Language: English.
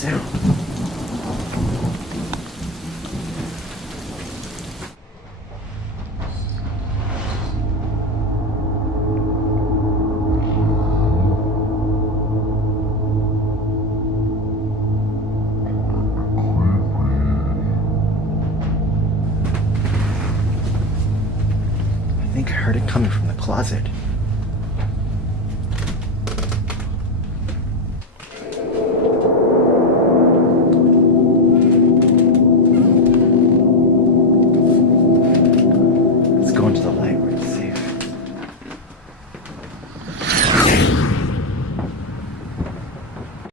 sound? I think I heard it coming from the closet.